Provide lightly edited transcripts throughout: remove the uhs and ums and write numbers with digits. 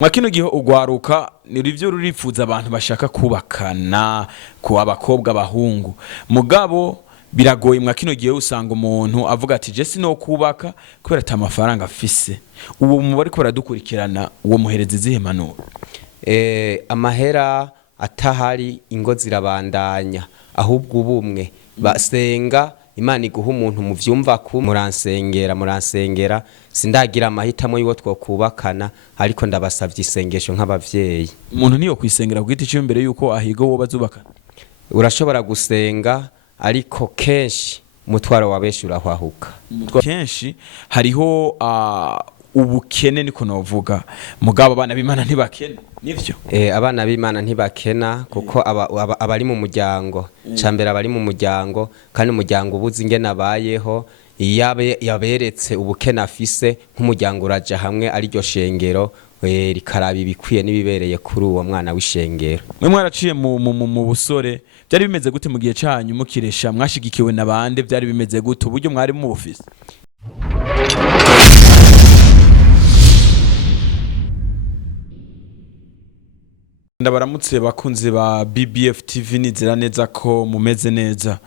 Mwakino gihe urwaruka ni rivyo rurifuza abantu bashaka kubakana ku abakobwa bahungu mugabo biragoye mwakino gihe usanga umuntu avuga ati je sino kubaka kubera ata mafaranga afise uwo mubari ko baradukurikirana uwo muhereza izihe manuro amahera atahari ingo zirabandanya ahubwo ubumwe basenga Imana iguha umuntu mu vyumva ku muransengera sindagira amahitamo yiwo twokubakana ariko ndabasavye isengesho nk'abavyeyi. Umuntu niyo kwisengera kugiti cyo mbere yuko ahiga wo bazubakana. Urashobora gusenga ariko kenshi mutwaro wabeshi urahwahuka. Kenshi hariho ubukene niko novuga mugabo abana b'Imana ntibakene nivyo abana b'Imana ntibakena kuko abari mu muryango cambere abari mu muryango kandi umuryango ubuzi ingene abayeho yaberetse ubukene afise nk'umuryango uraja hamwe ari ryo shengero rikaraba ibikwiye nibibereye kuri uwo mwana w'ishengero. Mwe mwaraciye mu busore byari bimeze gute mu gihe cyanyu mukiresha mwashigikiwe nabande byari bimeze gute uburyo mwari mu office? Ndabaramutse bakunze ba BBF TV nizira neza ko mumeze neza.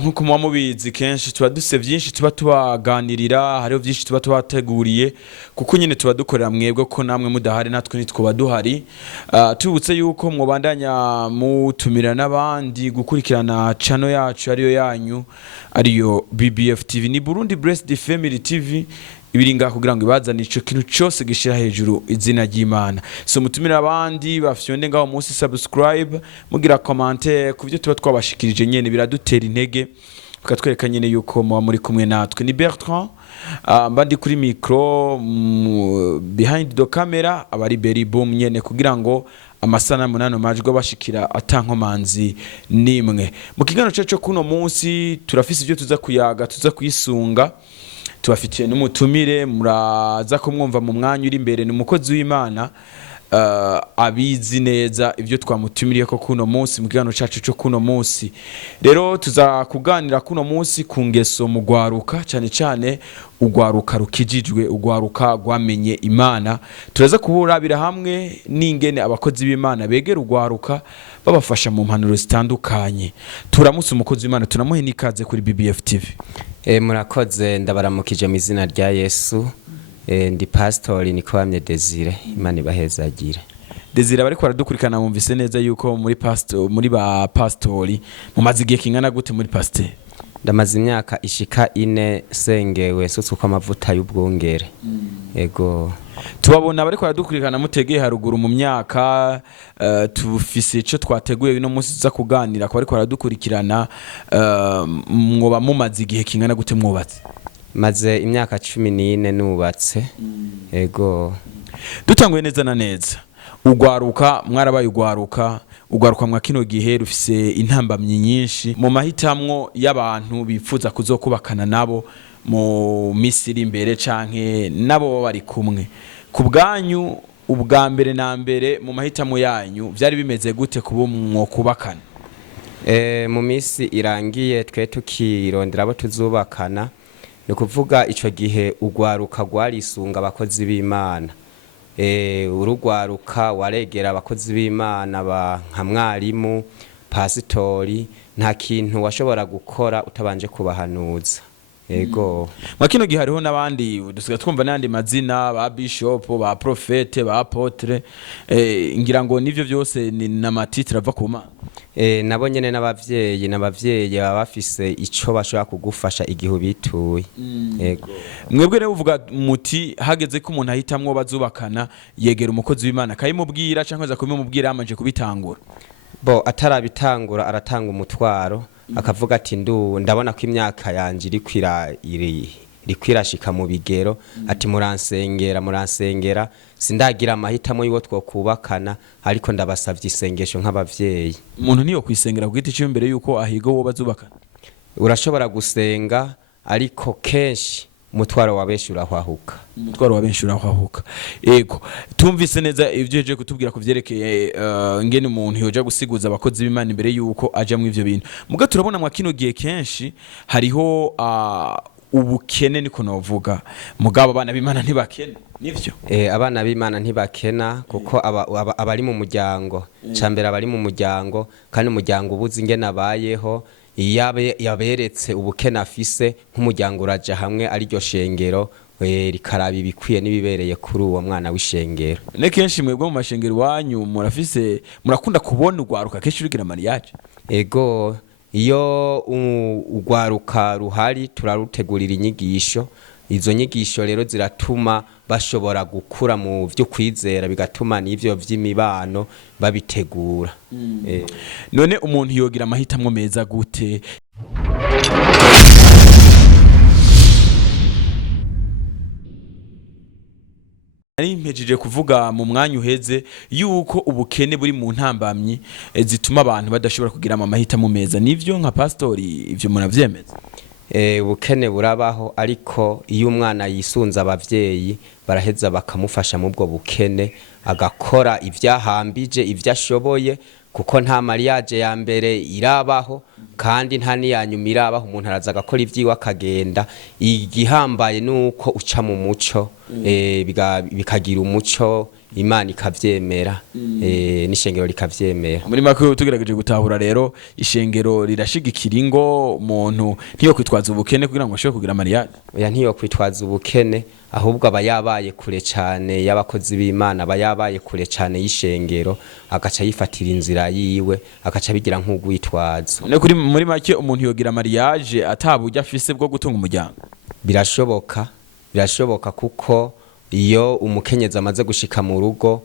Nkuko mubizi kenshi tuba duse byinshi tuba tubaganirira hariho byinshi tuba tubateguriye kuko nyine tuba dukorera mwebwe ko namwe mudahari natwe nitwo duhari. Tubutse yuko mwobandanya mutumira nabandi gukurikirana channel yacu ariyo yanyu ariyo BBF TV ni Burundi Blessed Family TV ibiringa kugira ngo ibazane ico kintu cyose gishira hejuru izina ry'Imana. So mutumira abandi bafyonde ngaho munsi subscribe mugira commentaire kuvyo tuba twabashikirije nyene biradutera intege tukatwereka nyene yuko muri kumwe natwe. Ni Bertrand mbandi kuri micro behind the camera abari Berry Boom nyene kugira ngo amasanamu nano majwe bashikira atankomanzi nimwe. Mu kiganiro cyacu kuno munsi turafise ivyo tuza kuyaga tuza kuyisunga tubafitiye n'umutumire muraza ko mwumva mu mwanya uri imbere ni umukozi w'Imana abizi neza ivyo twamutumiriye ko kuno munsi mu kiganiro cyacu cyo kuno munsi. Rero tuza kuganira kuno munsi ku ngeso mu rwaruka cyane urwaruka rukijijwe urwaruka rwamenye Imana. Turaza kuburabira hamwe n'ingene abakozi b'Imana begera urwaruka babafasha mu mpanuro zitandukanye. Turamutse umukozi w'Imana tunamuhe nikaze kuri BBF TV. Murakoze ndabaramukije mu izina rya Yesu. Ndi Pasteur NIKOBAMYE Désire Imana ibahezagire. Désire bariko baradukurikana mumvise neza yuko muri ba pastori mumaze igihe kingana gute muri Pasteur? Ndamaze imyaka ishika 4 sengewe sutsuko amavuta y'ubwongere. Ego tubabona bariko baradukurikana mutegeye haruguru mu myaka tufise ico twateguye no munsi za kuganira ko bariko baradukurikirana mwoba mumaze igihe kingana gute mwubatse? Maze imyaka 14 nubatse. Ego dutanguye neza na neza urwaruka mwarabaye urwaruka mwakino gihe rufise intambamye nyinshi mu mahitamwo y'abantu bifuza kuzokubakana nabo mu misiri imbere canke nabo bari kumwe. Ku bwanyu ubwa mbere na mbere mu mahitamo yanyu byari bimeze gute kuba mwokubakana? Mu misi irangiye twe tukirondera abo tuzubakana no kuvuga ico gihe urwaruka rwarisunga abakozi b'Imana. Urugwaruka waregera abakozi b'Imana nka mwarimu pasitori nta kintu washobora gukora utabanje kubahanuza. Ego mwakino gihe hariho nabandi dusiga twumva nandi mazina ba bishop ba prophète ba apotre ngira ngo nivyo byose ni namatitre ava ku Mana. Nabo nyene n'abavyeyi baba bafise ico bashobora kugufasha igihe bituye. Ego mwebwe rero uvuga muti hageze ko umuntu ahitamwo bazubakana yegera umukozi w'Imana kayimubwira canke aza kumubwira amanje kubitangura? Bo atarabitangura aratanga umutwaro akavuga ati ndabona ko imyaka yanje iri kwirashika mu bigero ati muransengera sindagira amahitamo yiwo twokubakana ariko ndabasavye isengesho nk'abavyeyi. Umuntu niyo kwisengera kugiti cyo mbere yuko ahiga wo bazubakana. Urashobora gusenga ariko kenshi mutwaro wabeshi urahwahuka. Ego tumvise neza ivyo je kutubwira ku vyerekeye ngene umuntu yoja gusiguza abakozi b'Imana imbere yuko aja mu ivyo bintu. Muga turabona mwakino gihe kenshi hariho ubukene niko novuga mugabo abana b'Imana ntibakene nivyo abana b'Imana ntibakena kuko abari mu muryango cambere abari mu muryango kandi umuryango ubuzi ingene abayeho yaberetse ubukene afise nk'umuryango uraja hamwe ari ryo shengero rikaraba ibikwiye nibibereye kuri uwo mwana w'ishengero. Ne kenshi mwebwe mu mashengero wanyu murakunda kubona urwaruka kenshi rugira mariage? Ego iyo urwaruka ruhari turarutegurira inyigisho, izo nyigisho rero ziratuma bashobora gukura mu vyo kwizera bigatuma n'ivyo vy'imibano babitegura. None umuntu yogira amahitamwo meza gute? Ari mpejeje kuvuga mu mwanya uheze yuko ubukene buri mu ntambamyi zituma abantu badashobora kugira amahitamo meza, nivyo nka Pasteur ivyo munavyemeza? Ubukene burabaho ariko iyo umwana yisunza abavyeyi baraheza bakamufasha mu bwo bukene agakora ivyahambije ivyashoboye kuko nta mariage ya mbere irabaho kandi nta niyanyuma irabaho, umuntu araza agakora ivyiwe akagenda. Igihambaye nuko uca mu muco bikagira umuco, Imana ikavyemera n'ishengero rikavyemera. Muri make tugerageje gutahura rero ishengero rirashigikira ingo, umuntu ntiyo kwitwaza ubukene kugira ngo ashobore kugira mariage. Oya, ntiyo kwitwaza ubukene ahubwo aba yabaye kure cyane y'abakozi b'Imana, aba yabaye kure cyane y'ishengero agaca yifatira inzira yiwe agaca bigira nk'ugwitwazo. Ne kuri muri make umuntu yogira mariage ataburyo afise bwo gutunga umuryango? Birashoboka kuko iyo umukenyezi amaze gushika mu rugo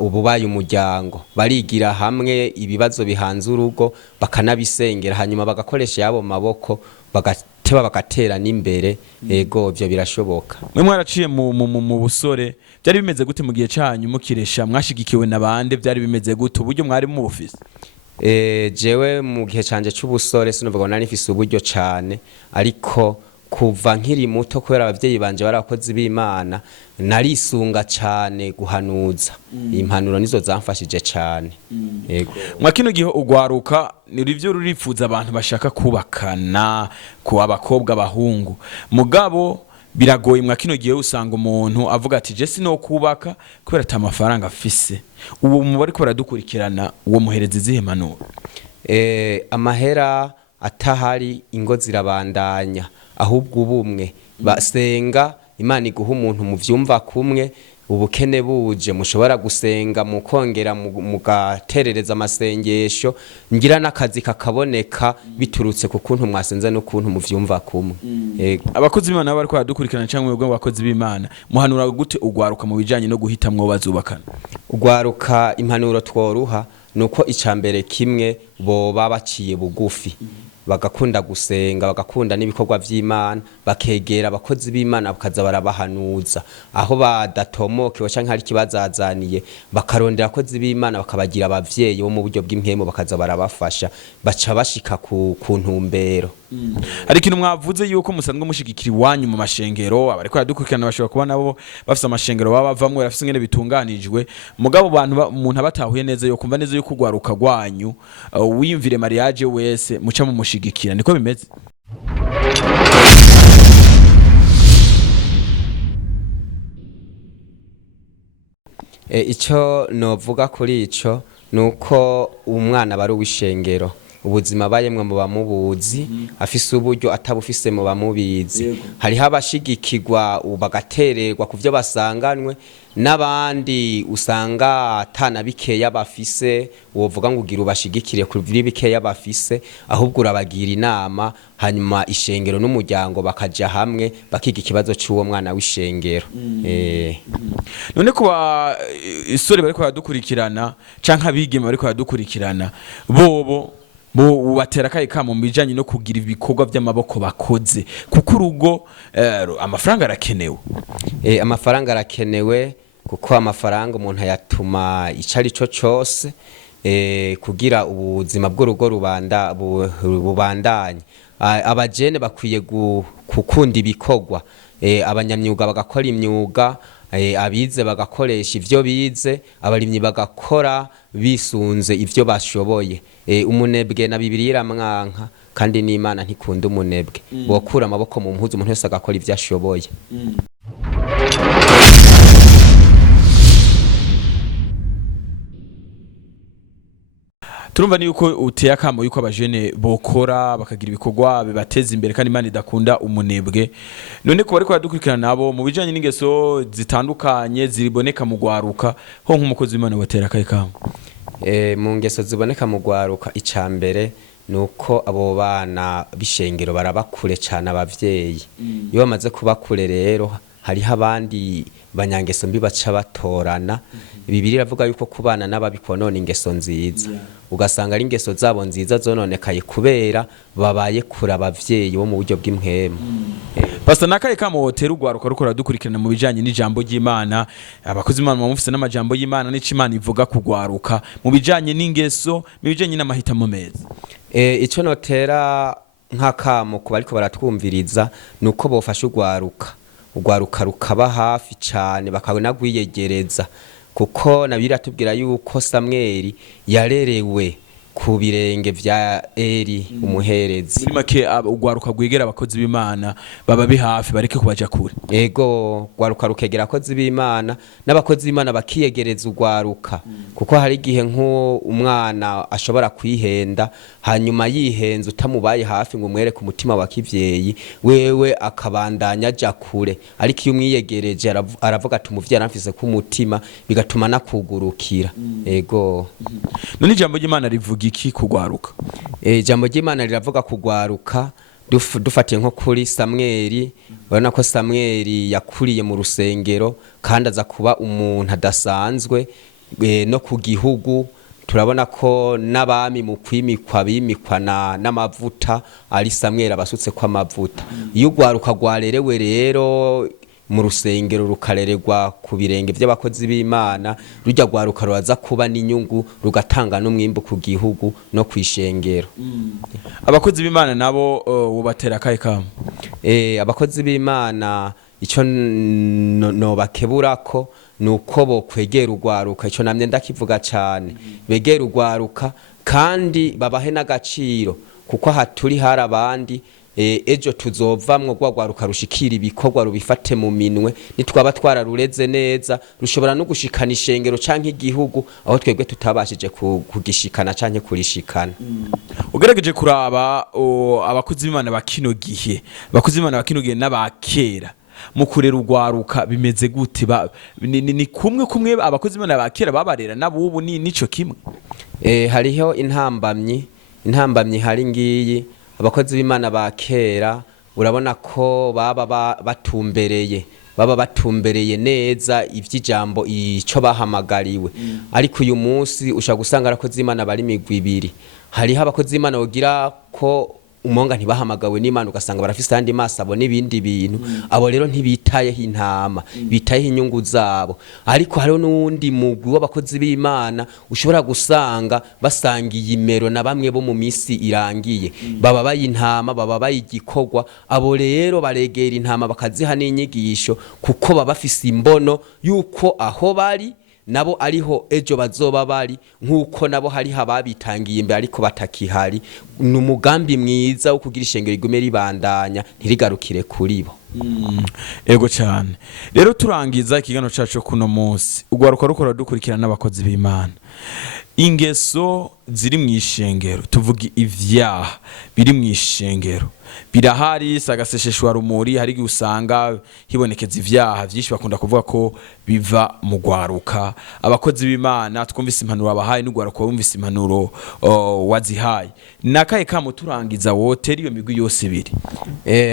ububaye umuryango barigira hamwe ibibazo bihanze urugo bakanabisengera hanyuma bagakoresha yabo maboko bagateba bagatera n'imbere. Ego ivyo birashoboka. Mwe mwaraciye mu busore byari bimeze gute mu gihe cyanyu mukiresha? Mwashigikiwe nabande? Byari bimeze gute uburyo mwari mu bufise? Jewe mu gihe canje c'ubusore sinovuga nari mfise uburyo cane, ariko kuva nkiri muto kubera abavyeyi banje barakozi b'Imana narisunga cyane guhanuza. Impanuro nizo zamfashije cyane. Yego. Mwakino gihe urwaruka nirivyo rurifuza abantu bashaka kubakana ku abakobwa abahungu, mugabo biragoye mwakino gihe usanga umuntu avuga ati je sino kubaka kubera ata mafaranga afise. Uwo mubari ko baradukurikirana uwo muhereze zihe manuro? Amahera atahari ingo zirabandanya, ahubwo ubumwe basenga Imana iguha umuntu mu vyumva kumwe. Ubukene buje mushobora gusenga mukongera mugaterereza amasengesho, ngira n'akazi kakaboneka biturutse ku kuntu mwasenze no kuntu mu vyumva kumwe. Abakozi b'Imana bari ko badukurikirana cyangwa mwebwe abakozi b'Imana muhanura gute urwaruka mu bijanye no guhitamwo bazubakana? Urwaruka impanuro tworuha nuko icambere kimwe boba baciye bugufi, bagakunda gusenga, bagakunda n'ibikorwa vy'Imana, bakegera abakozi b'Imana bakaza barabahanuza aho badatomokewe canke hari kibazazaniye, bakarondera abakozi b'Imana bakabagira abavyeyi bo mu buryo bw'impemo bakaza barabafasha baca bashika ku ntumbero. Hari ikintu mwavuze yuko musanzwe mushigikira iwanyu mu mashengero, abariko baradukurikirana bashobora kuba nabo bafise amashengero baba bavamwe bafise ingene bitunganijwe, mugabo bantu umuntu abatahuye neza yo kumva neza yuko urwaruka rwanyu wiyumvire mariage wese muca mu mushigikira, niko bimeze? Ico novuga kuri ico nuko umwana bari w'ishengero, ubuzima bayemwe mu bamubuzi, afise uburyo atabufise mu bamubizi. Hariho abashigikirwa bagatererwa ku vyo basanganwe, n'abandi usanga atana bikeya bafise wovuga ngo ugira ubashigikire ku bikeya bafise, ahubwo urabagira inama hanyuma ishengero n'umuryango bakaja hamwe bakiga ikibazo c'uwo mwana w'ishengero. None kuba isore bariko baradukurikirana canke abigeme bariko baradukurikirana bobo ubatera kayi kamo mu bijanye no kugira ibikorwa by'amaboko bakoze, kuko urugo amafaranga arakenewe. Amafaranga arakenewe kuko amafaranga umuntu ayatuma icari co cose kugira ubuzima bw'urugo bubandanye. Abajene bakwiye gukunda ibikorwa, abanyamyuga bagakora imyuga, abize bagakoresha ivyo bize, abarimyi bagakora bisunze ivyo bashoboye. Umunebwe na Bibiliya iramwanka kandi n'Imana ntikunda umunebwe bokura amaboko mu mpuzu umuntu wese agakora ivyo ashoboye. turumva ni yuko uteye akamo yuko abajene bokora bakagira ibikorwa bibateza imbere kandi Imana idakunda umunebwe. None ko bariko badukurikirana nabo mu bijanye n'ingeso zitandukanye ziriboneka mu rwaruka ho nk'umukozi w'Imana watera akaye kamo. Mu ngeso ziboneka mu rwaruka icambere nuko abo bana bishengero barabakure cyane abavyeyi. Iyo bamaze kubakure rero hariho abandi banyangeso mbi baca batorana. Bibiliya iravuga yuko kubana n'ababikonona ingeso nziza. Ugasanga ari ingeso zabo nziza zononekaye kubera babaye kure abavyeyi bo mu buryo bw'impwemu. Pastor nakaye kamo hotera urwaruka rukora dukurikirana mu bijanye n'ijambo ry'Imana, abakozi b'Imana mufise n'amajambo y'Imana n'ico Imana ivuga kugwaruka mu bijanye n'ingeso, mu bijanye n'amahitamo meza. Ico notera nk'akamo kuba ariko baratwumviriza nuko bofasha urwaruka rukaba hafi cyane bakabona gwiyegereza, kuko nabira tubwira yuko Samweli yarerewe ku birenge vya Eli umuherezi. Muri make urwaruka gwegera abakozi b'Imana baba bihafi bareke kubaja kure. Ego urwaruka rukegera abakozi b'Imana n'abakozi b'Imana bakiyegereza urwaruka, kuko hari igihe nko umwana ashobora kwihenda hanyuma yihenze utamubaye hafi ngo umwereke umutima wa kivyeyi wewe akabandanya aja kure, ariko iyo umwiyegereje aravuga ati umuvyeyi aramfise ku mutima bigatuma nakugurukira. Ego none ijambo ry'Imana rivuga iki kugwaruka? Ijambo ry'Imana riravuga kugwaruka dufatiye nko kuri Samweli. Urabona ko Samweli yakuriye mu rusengero kandi aza kuba umuntu adasanzwe no ku gihugu. Turabona ko n'abami mu kwimikwa bimikwa n'amavuta ari Samweli abasutse kwa amavuta. Iyo urwaruka rwarerewe rero mu rusengero rukarererwa ku birenge by'abakozi b'Imana, rujya rwaruka ruza kuba n'inyungu rugatanga n'umwimbo ku gihugu no kwishengero. Abakozi b'Imana nabo ubatera akaye kamo? Abakozi b'Imana ico no bakeburako nuko bo kwegera urwaruka. Ico namye ndakivuga cyane, begera urwaruka kandi babahe n'agaciro, kuko haturi hari abandi ejo tuzovamwo rwaruka rushikira ibikorwa rubifate mu minwe. Nitwaba twararureze neza rushobora no gushikana ishengero canke igihugu aho twebwe tutabashije kugishikana canke kurishikana. Ugerageje kuraba abakozi b'Imana bakino gihe, abakozi b'Imana bakino gihe n'abakera mu kurera urwaruka bimeze gute? Ni kumwe abakozi b'Imana bakera babarera n'abubu nico kimwe? Hariho intambamyi hari ngiyi. Abakozi b'Imana bakera urabona ko baba batumbereye neza ivy'ijambo ico bahamagariwe. Ariko uyu munsi ushaka gusanga abakozi b'Imana bari migwi ibiri. Hariho abakozi b'Imana wogira ko umonga ntibahamagawe n'Imana ugasanga barafise andi masabo n'ibindi bintu. Abo rero ntibitayeho intama, bitayeho inyungu zabo. Ariko hariho n'uwundi mugwi w'abakozi b'Imana ushobora gusanga basangiye imero na bamwe bo mu misi irangiye, baba bayintama, baba bayigikorwa. Abo rero baregera intama bakaziha n'inyigisho, kuko baba bafise imbono yuko aho bari nabo ariho ejo bazoba bari, nkuko nabo hari hababitangiye imbere ariko batakihari. N'umugambi mwiza wo kugira ishengero igume ribandanya ntirigarukire kuri bo. Ego cyane. Rero turangiza ikigano cacu kuno munsi, urwaruka rukora dukurikirana n'abakozi b'Imana. Ingeso ziri mu ishengero, tuvuga ivyaha biri mu ishengero birahari, sagasesheshwa rumuri. Hari usanga hibonekeza ivyaha vyinshi, bakunda kuvuga ko biva mu rwaruka. Abakozi b'Imana twumvise impanuro abahaye n'urwaruka wumvise impanuro wazihaye. Nakaye kamo turangiza wotera iyo migwi yose ibiri?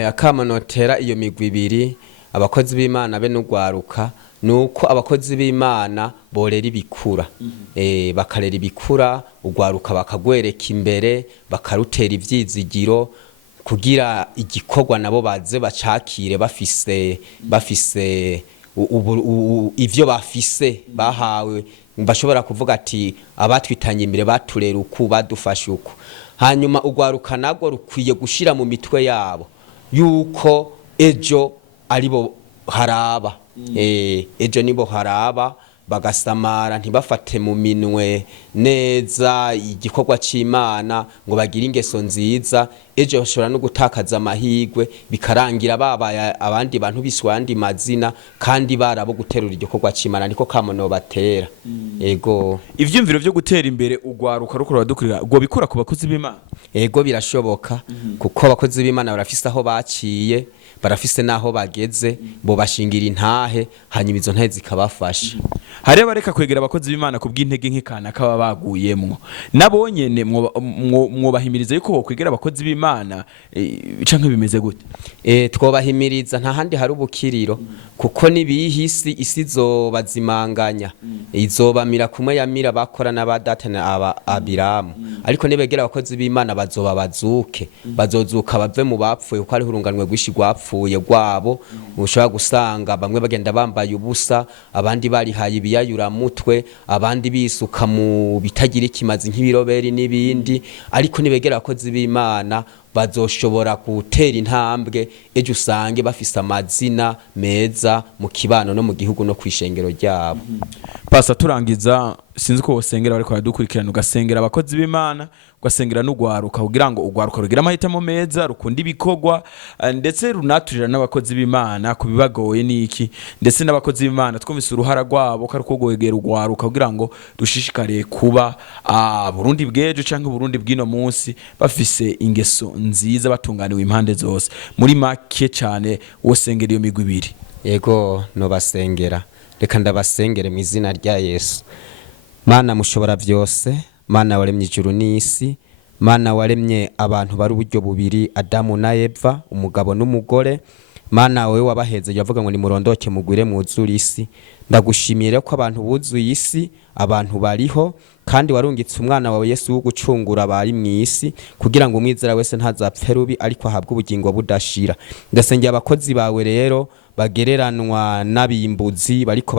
Akamo notera iyo migwi ibiri, abakozi b'Imana be n'urwaruka, nuko abakozi b'Imana borera ibikura. Bakarera ibikura, urwaruka bakagwereka imbere, bakarutera ivyizigiro kugira igikorwa nabo baze bacakire bafise ivyo bafise bahawe. Bashobora kuvuga ati abatwitanye imbere baturera uku, badufashe uku. Hanyuma urwaruka nagwo rukwiye gushira mu mitwe yabo yuko ejo aribo haraba. Ejo nibo haraba, bagasamara ntibafate mu minwe neza igikorwa c'Imana ngo bagire ingeso nziza, ejo bashobora no gutakaza amahirwe bikarangira babaye abandi bantu biswandi mazina kandi barabo guterura igikorwa c'Imana. Niko kamono batera. Ego ivyumviro vyo gutera imbere urwaruka ruko ruradukurira ubwo bikura ku bakozi b'Imana. Ego birashoboka kuko abakozi b'Imana barafise aho baciye, barafise naho bageze, bo bashingira intahe hanyuma izo ntahe zikabafasha. Hari abareka kwegera abakozi b'Imana kubw'intege nk'ikana kaba baguyemwo, nabo nyene mwobahimiriza yuko bokwegera abakozi b'Imana canke bimeze gute? Twobahimiriza nta handi hari ubukiriro kuko nibihisi isi zobazimanganya, izobamira kumwe yamira bakora n'abadata na Abiramu, ariko nibegera abakozi b'Imana bazoba bazuke, bazozuka bave mu bapfuye kuko ari hurunganwe rwishi rwapfuye rwabo. Ushobora gusanga bamwe bagenda bambaye ubusa, abandi barihaye ibiyayura mutwe, abandi bisuka mu bitagira ikimazi nk'ibiroberi n'ibindi, ariko nibegera abakozi b'Imana bazoshobora gutera intambwe, ejo usange bafise amazina meza mu kibano no mu gihugu no kwishengero ryabo. Pastor, turangiza sinzi ko wosengera bariko baradukurikirana ugasengera abakozi b'Imana, ugasengera n'urwaruka kugira ngo urwaruka rugira amahitamo meza, rukunda ibikorwa ndetse runaturira n'abakozi b'Imana kubibagoye niki, ndetse n'abakozi b'Imana twumvise uruhara rwabo ko ariko gwegera urwaruka kugira ngo dushishikare kuba Burundi bw'ejo canke Burundi bw'ino munsi bafise ingeso nziza batunganiwe impande zose. Muri make cyane wosengera iyo migwi ibiri. Yego no basengera, reka ndabasengere mu izina rya Yesu. Mana mushobora byose, Mana waremye ijuru n'isi, Mana waremye abantu bari uburyo bubiri, Adamu na Eva, umugabo n'umugore. Mana wewe wabaheze yavuga ngo ni murondoke mugwire mwuzura isi. Ndagushimire ko abantu buzuye isi, abantu bariho, kandi warungitse umwana wawe Yesu wo gucungura abari mu isi kugira ngo umwizera wese ntazapfe rubi ariko ahabwe ubugingo budashira. Ndasengera abakozi bawe rero bagereranwa n'abimbuzi bariko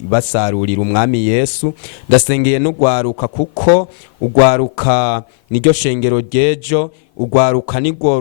basarurira umwami Yesu. Ndasengeye n'urwaruka kuko urwaruka niryo shengero ryejo, urwaruka nirwo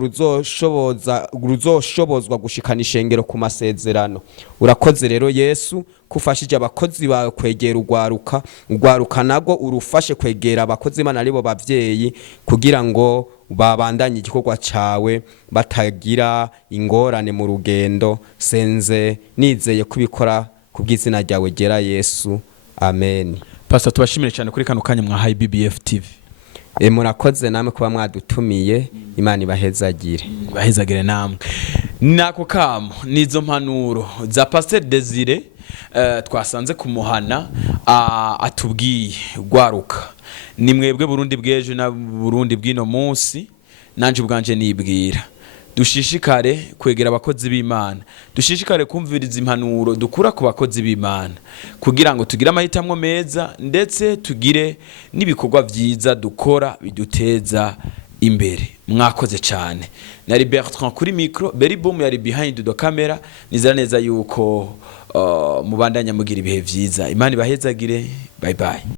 ruzoshobozwa gushikana ishengero ku masezerano. Urakoze rero Yesu kufashije abakozi bawe kwegera urwaruka nago urufashe kwegera abakozi b'Imana aribo bavyeyi kugira ngo babandanye igikorwa cawe batagira ingorane mu rugendo. Senze nizeye kubikora kubw'izina ryawe gera Yesu, amen. Pastor, tubashimire cyane kuri kano kanya mwahaye BBF TV. Murakoze namwe kuba mwadutumiye, Imana ibahezagire. Bahezagire namwe. Nako kamo nizo mpanuro za Pasteur Désire twasanze kumuhana atubwiye rwaruka ni mwebwe Burundi bw'ejo na Burundi bw'ino munsi. Nanje ubwanje nibwira dushishikare kwegera abakozi b'Imana, dushishikare kumviriza impanuro dukura ku bakozi b'Imana kugira ngo tugire amahitamo meza ndetse tugire n'ibikorwa vyiza dukora biduteza imbere. Mwakoze cyane. Nari Bertrand kuri micro, Beriboom yari behind the camera. Nizera neza yuko mubandanya mugira ibihe vyiza. Imana ibahezagire. Bye bye.